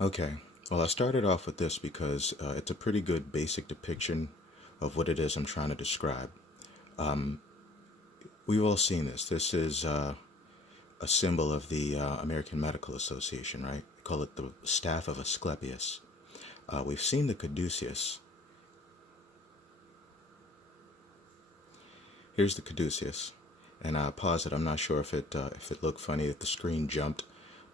Okay, well, I started off with this because it's a pretty good basic depiction of what it is I'm trying to describe. We've all seen this. This is a symbol of the American Medical Association, right? They call it the staff of Asclepius. We've seen the caduceus. Here's the caduceus, and I pause it. I'm not sure if it looked funny that the screen jumped,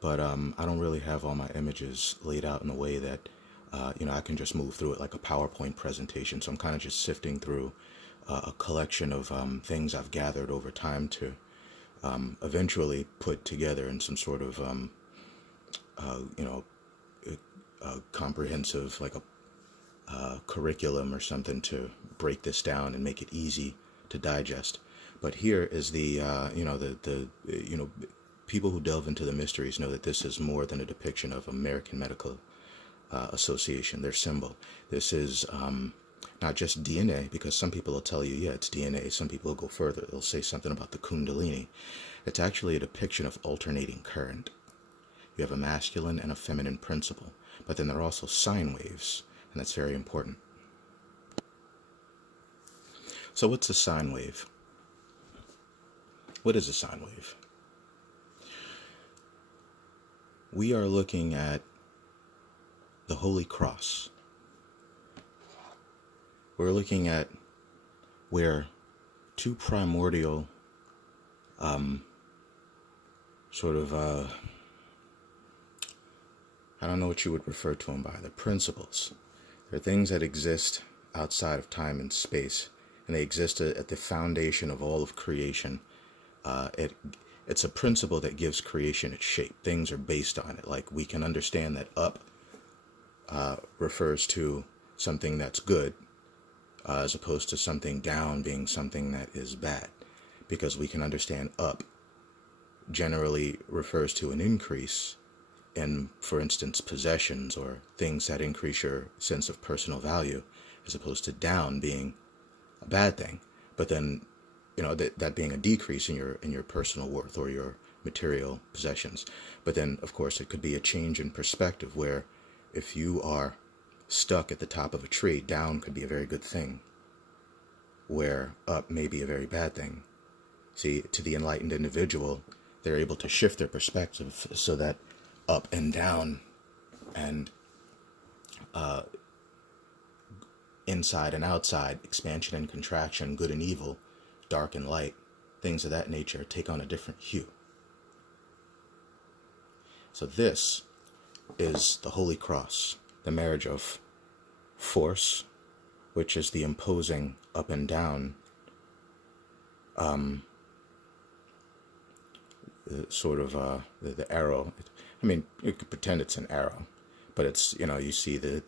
but I don't really have all my images laid out in a way that I can just move through it like a PowerPoint presentation. So I'm kind of just sifting through a collection of things I've gathered over time to eventually put together in some sort of uh, you know comprehensive, like a curriculum or something, to break this down and make it easy to digest. But here is the people who delve into the mysteries know that this is more than a depiction of American Medical Association, their symbol. This is not just DNA, because some people will tell you, yeah, it's DNA. Some people will go further. They'll say something about the Kundalini. It's actually a depiction of alternating current. You have a masculine and a feminine principle, but then there are also sine waves, and that's very important. So what's a sine wave? What is a sine wave? We are looking at the Holy Cross. We're looking at where two primordial I don't know what you would refer to them by. They're principles. They're things that exist outside of time and space, and they exist at the foundation of all of creation. It's a principle that gives creation its shape. Things are based on it. Like, we can understand that up refers to something that's good, as opposed to something down being something that is bad, because we can understand up generally refers to an increase in, for instance, possessions or things that increase your sense of personal value, as opposed to down being a bad thing, but then that being a decrease in your personal worth or your material possessions. But then, of course, it could be a change in perspective, where if you are stuck at the top of a tree, down could be a very good thing, where up may be a very bad thing. See, to the enlightened individual, they're able to shift their perspective so that up and down and inside and outside, expansion and contraction, good and evil, dark and light, things of that nature take on a different hue. So this is the Holy Cross, the marriage of force, which is the imposing up and down, the arrow. I mean, you could pretend it's an arrow, but it's, you see the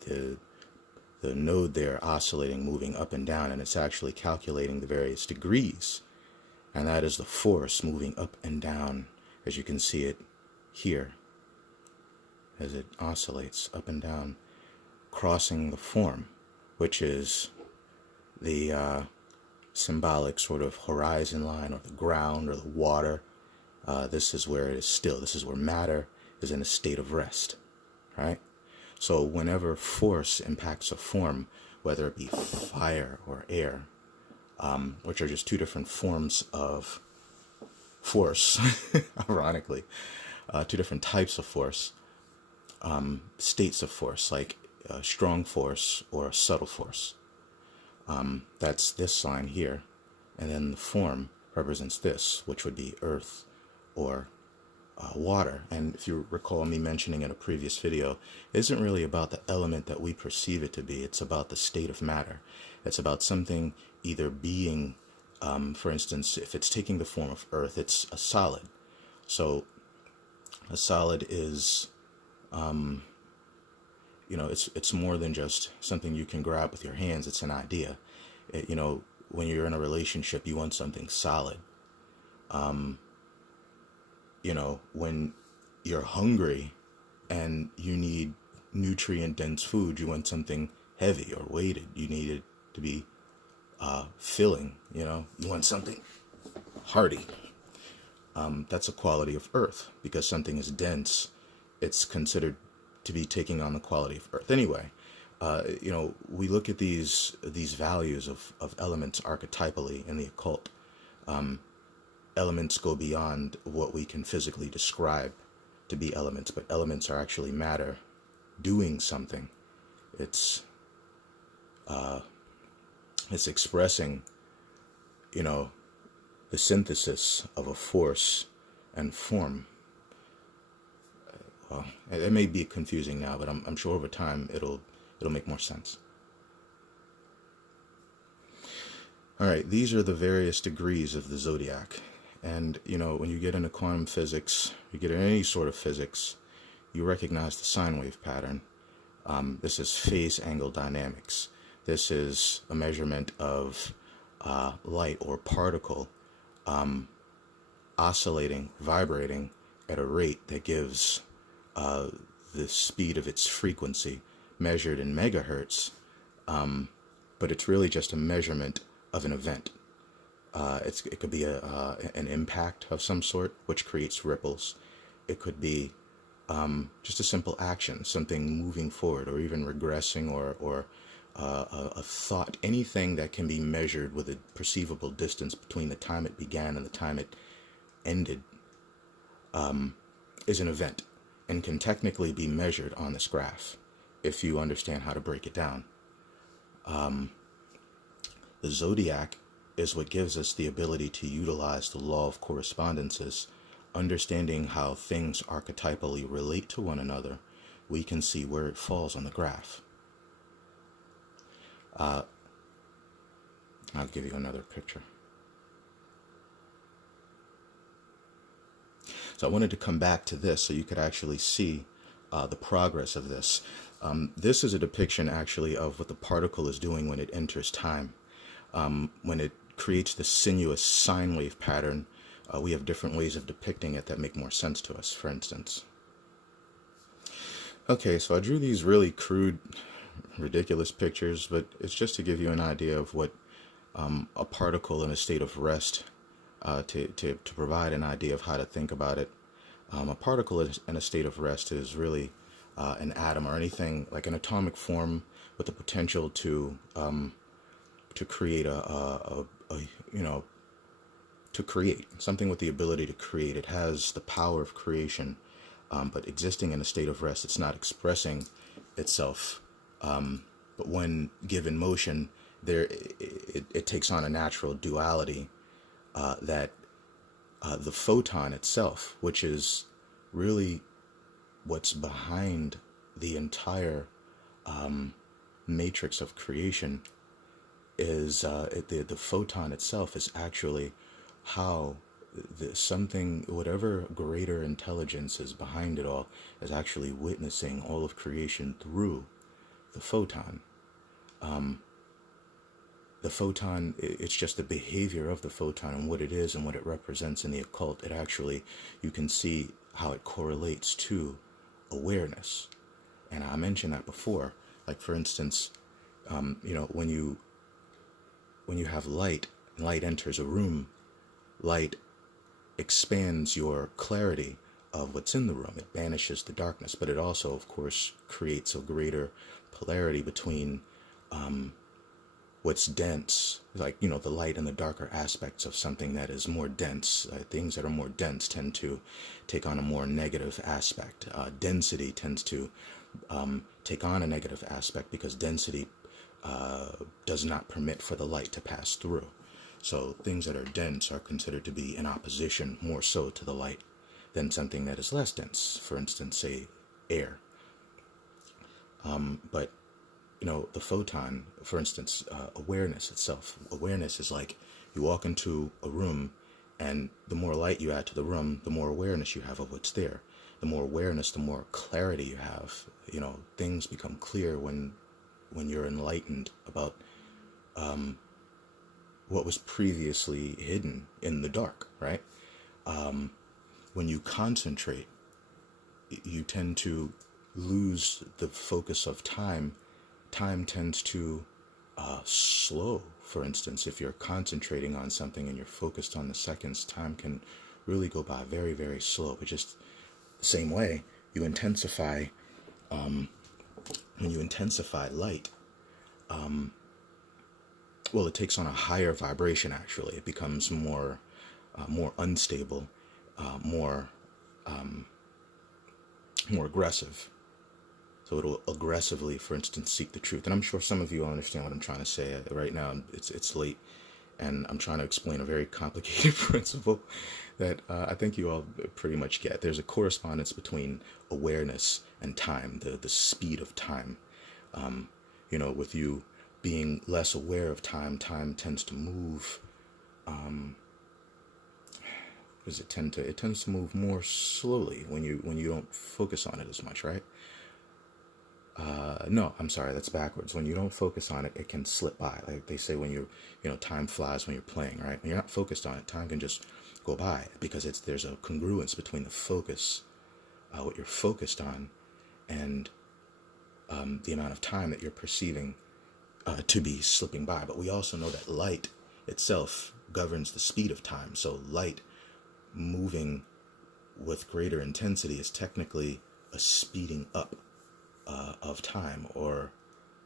node there oscillating, moving up and down, and it's actually calculating the various degrees, and that is the force moving up and down, as you can see it here, as it oscillates up and down, crossing the form, which is the symbolic sort of horizon line, or the ground, or the water. This is where it is still. This is where matter is in a state of rest, right? So whenever force impacts a form, whether it be fire or air, which are just two different forms of force, ironically, two different types of force, states of force, like strong force or subtle force. That's this line here, and then the form represents this, which would be earth or water. And if you recall me mentioning in a previous video, it isn't really about the element that we perceive it to be. It's about the state of matter. It's about something either being, for instance, if it's taking the form of earth, it's a solid. So a solid is, it's more than just something you can grab with your hands. It's an idea. When you're in a relationship, you want something solid. When you're hungry and you need nutrient-dense food, you want something heavy or weighted. You need it to be filling, you want something hearty. That's a quality of earth, because something is dense. It's considered to be taking on the quality of earth. Anyway, we look at these values of elements archetypally in the occult. Elements go beyond what we can physically describe to be elements, but elements are actually matter doing something. It's expressing, the synthesis of a force and form. Well, it may be confusing now, but I'm sure over time it'll make more sense. All right, these are the various degrees of the zodiac. And, when you get into quantum physics, you get into any sort of physics, you recognize the sine wave pattern. This is phase angle dynamics. This is a measurement of light or particle oscillating, vibrating at a rate that gives the speed of its frequency measured in megahertz, but it's really just a measurement of an event. It could be an impact of some sort, which creates ripples. It could be just a simple action, something moving forward, or even regressing, or a thought. Anything that can be measured with a perceivable distance between the time it began and the time it ended is an event, and can technically be measured on this graph if you understand how to break it down. The zodiac is what gives us the ability to utilize the law of correspondences. Understanding how things archetypally relate to one another, we can see where it falls on the graph. I'll give you another picture. So I wanted to come back to this so you could actually see the progress of this. This is a depiction actually of what the particle is doing when it enters time. When it creates the sinuous sine wave pattern, we have different ways of depicting it that make more sense to us, for instance. Okay, so I drew these really crude, ridiculous pictures, but it's just to give you an idea of what a particle in a state of rest, to provide an idea of how to think about it. A particle in a state of rest is really an atom, or anything like an atomic form with the potential to create to create something with the ability to create. It has the power of creation, but existing in a state of rest, it's not expressing itself. But when given motion, it takes on a natural duality that the photon itself, which is really what's behind the entire matrix of creation, is the photon itself is actually how whatever greater intelligence is behind it all, is actually witnessing all of creation through the photon. The photon, it's just the behavior of the photon and what it is and what it represents in the occult. It actually, you can see how it correlates to awareness. And I mentioned that before. Like, for instance, when you have light, and light enters a room, light expands your clarity of what's in the room. It banishes the darkness, but it also, of course, creates a greater polarity between what's dense, like, the light and the darker aspects of something that is more dense. Things that are more dense tend to take on a more negative aspect. Density tends to take on a negative aspect because density does not permit for the light to pass through. So things that are dense are considered to be in opposition more so to the light than something that is less dense, for instance, say air. But the photon, for instance, awareness itself. Awareness is like you walk into a room, and the more light you add to the room, the more awareness you have of what's there. The more awareness, the more clarity you have. Things become clear when you're enlightened about what was previously hidden in the dark, right? When you concentrate, you tend to lose the focus of time. Time tends to slow. For instance, if you're concentrating on something and you're focused on the seconds, time can really go by very, very slow. But just the same way, you intensify when you intensify light, well, it takes on a higher vibration. Actually, it becomes more unstable, more more aggressive. So it'll aggressively, for instance, seek the truth. And I'm sure some of you understand what I'm trying to say. Right now, it's late, and I'm trying to explain a very complicated principle that I think you all pretty much get. There's a correspondence between awareness and time, the speed of time. With you being less aware of time, time tends to move. Does it tend to? It tends to move more slowly when you don't focus on it as much, right? No, I'm sorry, that's backwards. When you don't focus on it, it can slip by. Like they say, when time flies when you're playing, right? When you're not focused on it, time can just go by because there's a congruence between the focus, what you're focused on, and the amount of time that you're perceiving to be slipping by. But we also know that light itself governs the speed of time. So light moving with greater intensity is technically a speeding up of time, or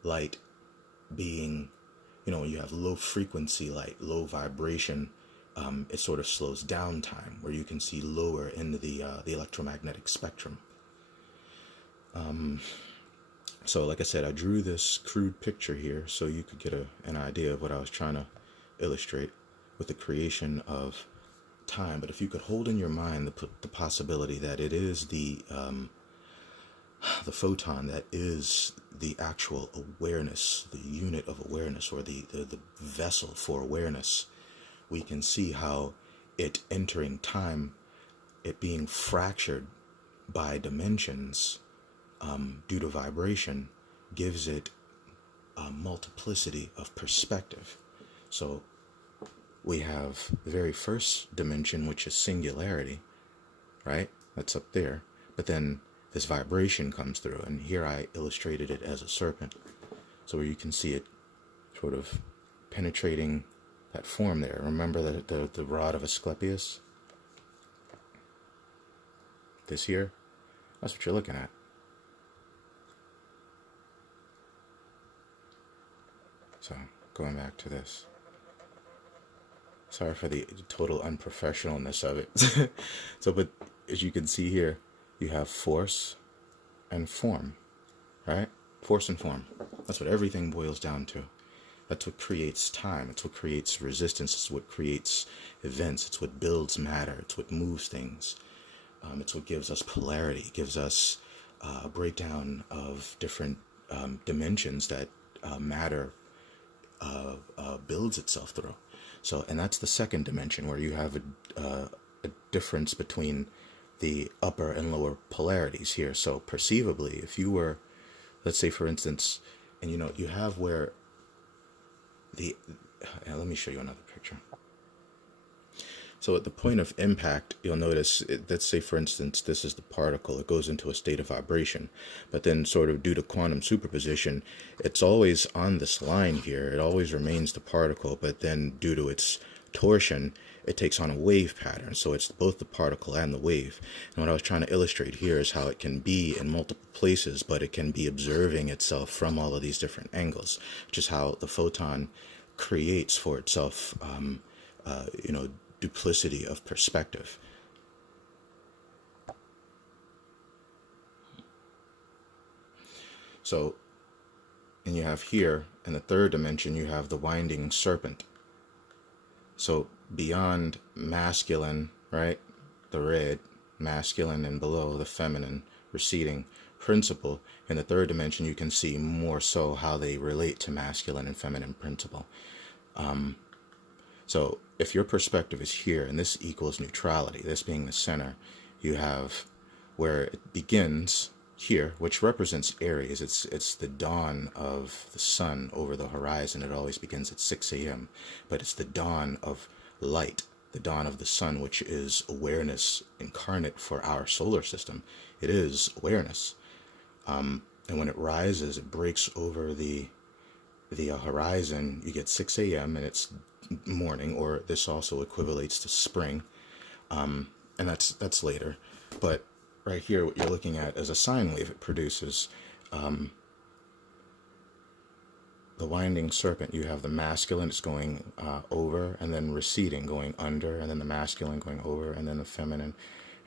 light being, when you have low frequency light, low vibration, it sort of slows down time, where you can see lower into the electromagnetic spectrum. So like I said, I drew this crude picture here so you could get an idea of what I was trying to illustrate with the creation of time. But if you could hold in your mind the possibility that it is the photon that is the actual awareness, the unit of awareness, or the vessel for awareness, we can see how it entering time, it being fractured by dimensions due to vibration, gives it a multiplicity of perspective. So we have the very first dimension, which is singularity, right? That's up there. But then this vibration comes through, and here I illustrated it as a serpent. So where you can see it sort of penetrating that form there. Remember the rod of Asclepius? This here? That's what you're looking at. So, going back to this. Sorry for the total unprofessionalness of it. So, but as you can see here, you have force and form, right? Force and form. That's what everything boils down to. That's what creates time. It's what creates resistance. It's what creates events. It's what builds matter. It's what moves things. It's what gives us polarity. It gives us a breakdown of different dimensions that matter builds itself through. So, and that's the second dimension, where you have a difference between the upper and lower polarities here. So perceivably, if you were, let's say for instance, and you have where let me show you another picture. So at the point of impact, you'll notice, let's say for instance, this is the particle. It goes into a state of vibration, but then sort of due to quantum superposition, it's always on this line here. It always remains the particle, but then due to its torsion, it takes on a wave pattern. So it's both the particle and the wave. And what I was trying to illustrate here is how it can be in multiple places, but it can be observing itself from all of these different angles, which is how the photon creates for itself, duplicity of perspective. So, and you have here in the third dimension, you have the winding serpent. So beyond masculine, right, the red, masculine, and below the feminine, receding principle, in the third dimension you can see more so how they relate to masculine and feminine principle. So if your perspective is here, and this equals neutrality, this being the center, you have where it begins here, which represents Aries. It's the dawn of the sun over the horizon. It always begins at 6 a.m., but it's the dawn of light, the dawn of the sun, which is awareness incarnate for our solar system. It is awareness. And when it rises, it breaks over the horizon. You get 6 a.m. and it's morning, or this also equivalates to spring. And that's later. But right here, what you're looking at is a sine wave. It produces the winding serpent. You have the masculine, it's going over and then receding, going under, and then the masculine going over, and then the feminine,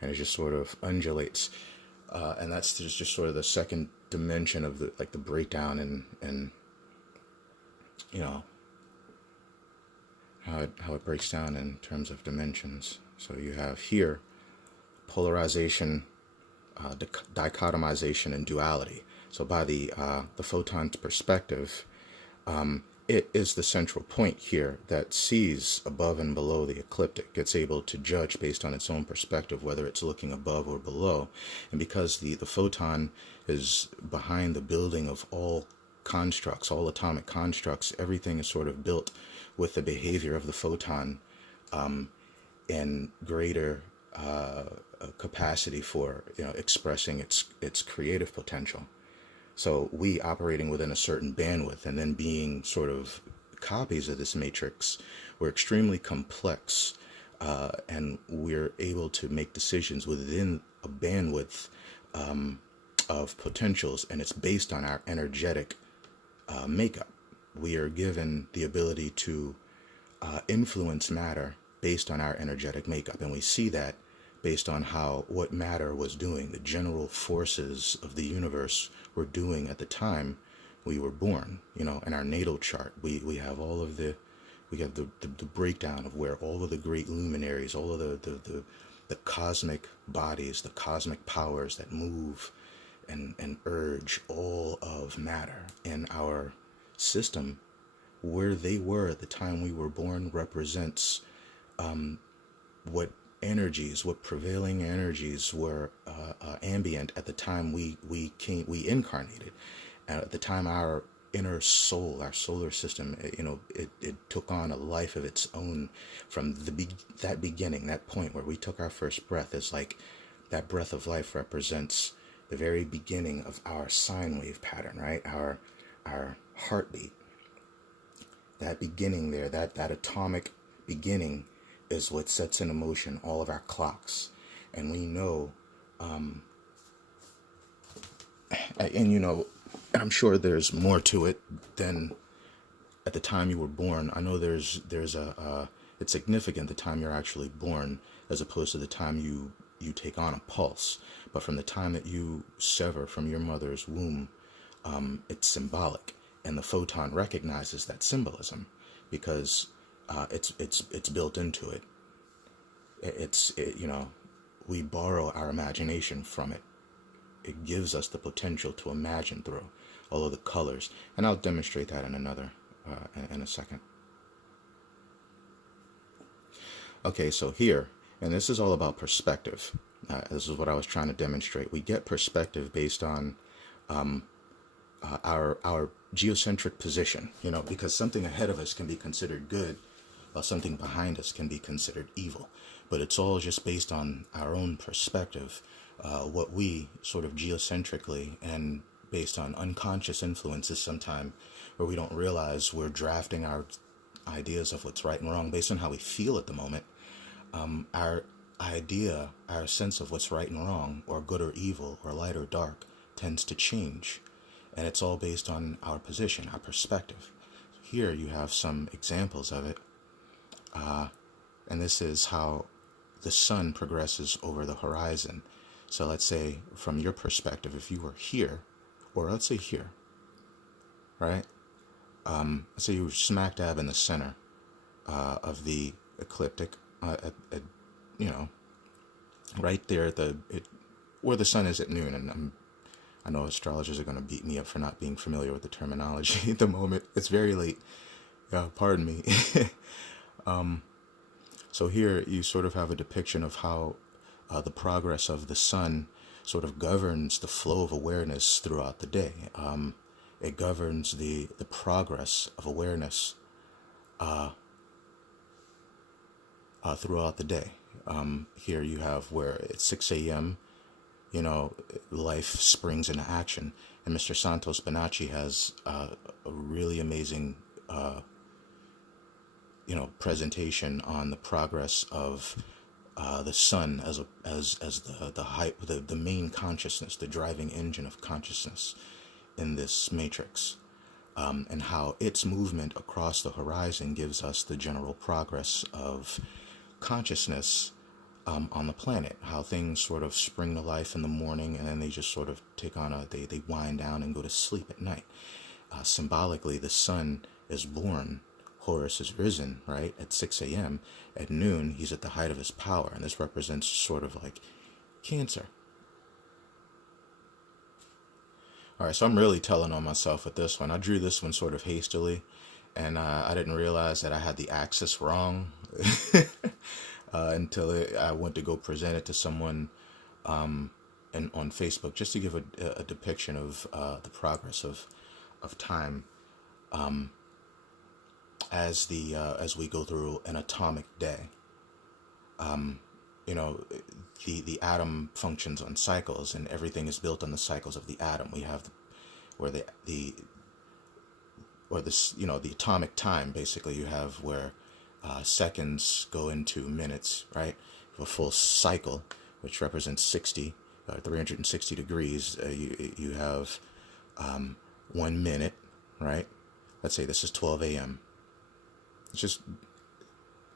and it just sort of undulates. And that's just sort of the second dimension of the breakdown and you know how it breaks down in terms of dimensions. So you have here polarization, dichotomization, and duality. So by the photon's perspective, it is the central point here that sees above and below the ecliptic. It's able to judge based on its own perspective whether it's looking above or below. And because the photon is behind the building of all constructs, all atomic constructs, everything is sort of built with the behavior of the photon and greater capacity for expressing its creative potential. So we operating within a certain bandwidth and then being sort of copies of this matrix, we're extremely complex, and we're able to make decisions within a bandwidth of potentials, and it's based on our energetic makeup. We are given the ability to influence matter based on our energetic makeup, and we see that based on what matter was doing, the general forces of the universe were doing at the time we were born. In our natal chart, we have all of the breakdown of where all of the great luminaries, all of the cosmic bodies, the cosmic powers that move and urge all of matter in our system, where they were at the time we were born, represents what prevailing energies were ambient at the time we incarnated. At the time our inner soul, our solar system, it took on a life of its own from that beginning, that point where we took our first breath. Is like that breath of life represents the very beginning of our sine wave pattern, right? Our heartbeat. That beginning there, that atomic beginning, is what sets in motion all of our clocks. And we know, and I'm sure there's more to it than at the time you were born. I know there's it's significant the time you're actually born as opposed to the time you take on a pulse. But from the time that you sever from your mother's womb, it's symbolic, and the photon recognizes that symbolism because it's built into it. We borrow our imagination from it. It gives us the potential to imagine through all of the colors, and I'll demonstrate that in a second. Okay, so here, and this is all about perspective. This is what I was trying to demonstrate. We get perspective based on our geocentric position, because something ahead of us can be considered good, while something behind us can be considered evil. But it's all just based on our own perspective, what we sort of geocentrically, and based on unconscious influences sometime, where we don't realize we're drafting our ideas of what's right and wrong based on how we feel at the moment. Our sense of what's right and wrong, or good or evil, or light or dark, tends to change. And it's all based on our position, our perspective. Here you have some examples of it. And this is how the sun progresses over the horizon. So let's say from your perspective, if you were here, or let's say here, right? Let's say you were smack dab in the center of the ecliptic, right there where the sun is at noon. And I know astrologers are going to beat me up for not being familiar with the terminology at the moment. It's very late. Pardon me. So here you sort of have a depiction of how the progress of the sun sort of governs the flow of awareness throughout the day. It governs the progress of awareness throughout the day. Here you have where it's 6 a.m., life springs into action. And Mr. Santos Bonacci has a really amazing presentation on the progress of the sun as the main consciousness, the driving engine of consciousness in this matrix, and how its movement across the horizon gives us the general progress of consciousness on the planet. How things sort of spring to life in the morning, and then they just sort of take on they wind down and go to sleep at night. Symbolically, the sun is born. Horus is risen, right, at 6 a.m. At noon, he's at the height of his power, and this represents sort of like Cancer. All right, so I'm really telling on myself with this one. I drew this one sort of hastily, and I didn't realize that I had the axis wrong until I went to go present it to someone and on Facebook, just to give a depiction of the progress of time as we go through an atomic day. The atom functions on cycles, and everything is built on the cycles of the atom. We have the atomic time. Basically, you have where seconds go into minutes, right? A full cycle, which represents 360 degrees. You have 1 minute, right? Let's say this is 12 a.m. Just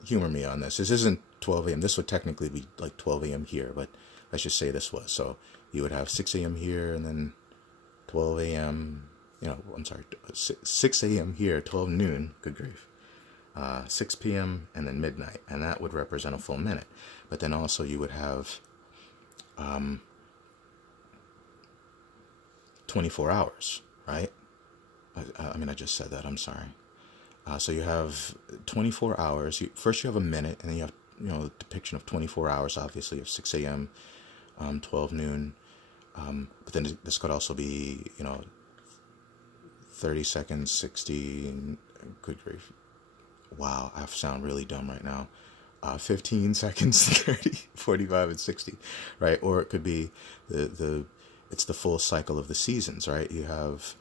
humor me on this. This isn't 12 a.m. This would technically be like 12 a.m. here, but let's just say this was. So you would have 6 a.m. here, and then 12 a.m. 6 a.m. here, 12 noon, good grief. 6 p.m. and then midnight, and that would represent a full minute. But then also you would have 24 hours, right? I just said that, I'm sorry. So you have 24 hours. First you have a minute, and then you have, a depiction of 24 hours, obviously, of 6 a.m., 12 noon. But then this could also be, 30 seconds, 60, good grief. Wow, I sound really dumb right now. 15 seconds, 30, 45, and 60, right? Or it could be it's the full cycle of the seasons, right? You have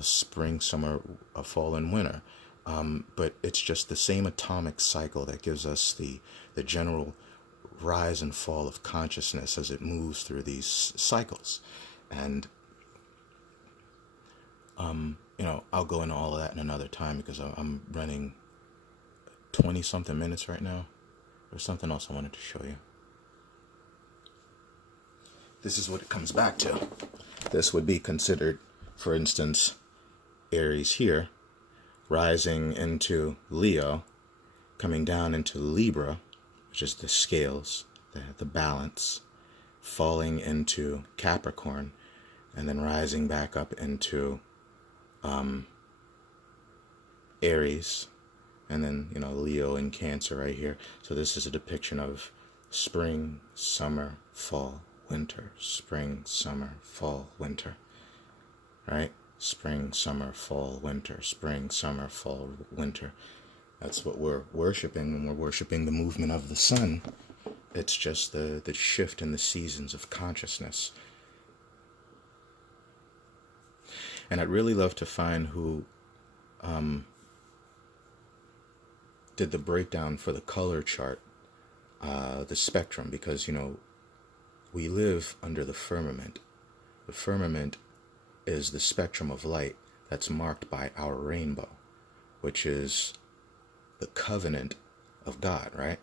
spring, summer, fall, and winter. But it's just the same atomic cycle that gives us the general rise and fall of consciousness as it moves through these cycles. And, I'll go into all of that in another time, because I'm running 20-something minutes right now. There's something else I wanted to show you. This is what it comes back to. This would be considered, for instance, Aries here, rising into Leo, coming down into Libra, which is the scales, the balance, falling into Capricorn, and then rising back up into Aries, and then, Leo and Cancer right here. So this is a depiction of spring, summer, fall, winter, spring, summer, fall, winter, right? Spring, summer, fall, winter, spring, summer, fall, winter. That's what we're worshiping when we're worshiping the movement of the sun. It's just the shift in the seasons of consciousness. And I'd really love to find who did the breakdown for the color chart, the spectrum, because, we live under the firmament. The firmament is the spectrum of light that's marked by our rainbow, which is the covenant of God, right?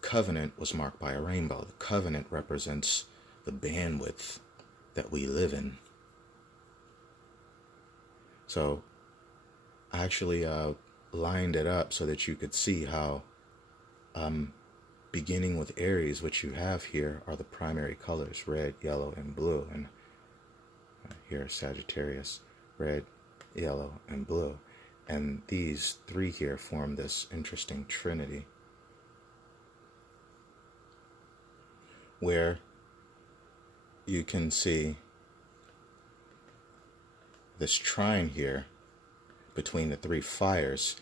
The covenant was marked by a rainbow. The covenant represents the bandwidth that we live in. So I actually lined it up so that you could see how beginning with Aries, what you have here are the primary colors, red, yellow, and blue. And here, Sagittarius, red, yellow, and blue. And these three here form this interesting trinity, where you can see this trine here between the three fires,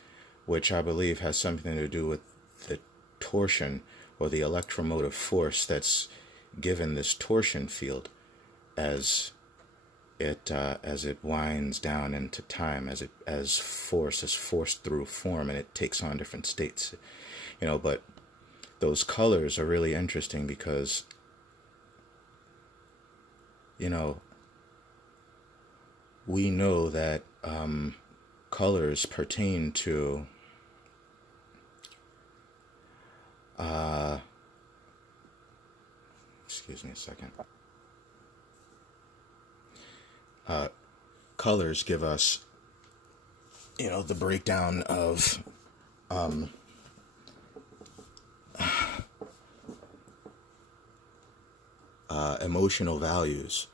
which I believe has something to do with the torsion or the electromotive force that's given this torsion field as it winds down into time, as force is forced through form, and it takes on different states, but those colors are really interesting because, you know, we know that colors pertain to excuse me a second. Colors give us, you know, the breakdown of emotional values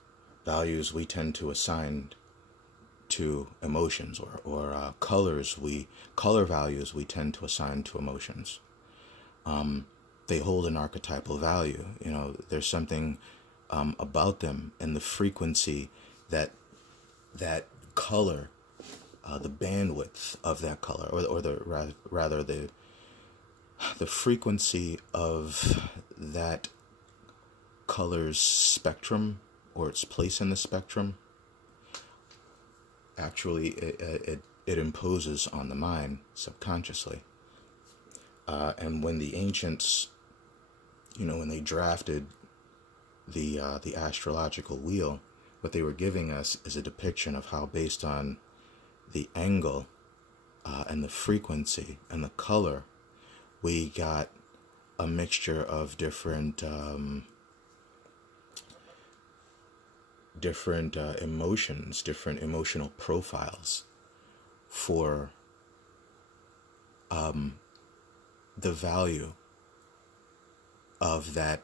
we tend to assign to emotions, or color values we tend to assign to emotions. They hold an archetypal value. You know, there's something about them and the frequency that color, the bandwidth of that color, or rather the frequency of that color's spectrum, or its place in the spectrum, actually it imposes on the mind subconsciously. And when the ancients, you know, when they drafted the astrological wheel, what they were giving us is a depiction of how, based on the angle and the frequency and the color, we got a mixture of different emotions, different emotional profiles for the value of that.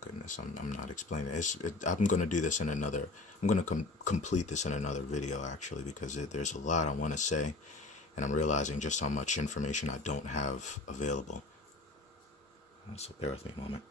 Goodness, I'm not explaining it. I'm going to do this in another. I'm going to complete this in another video, actually, because there's a lot I want to say, and I'm realizing just how much information I don't have available. So bear with me a moment.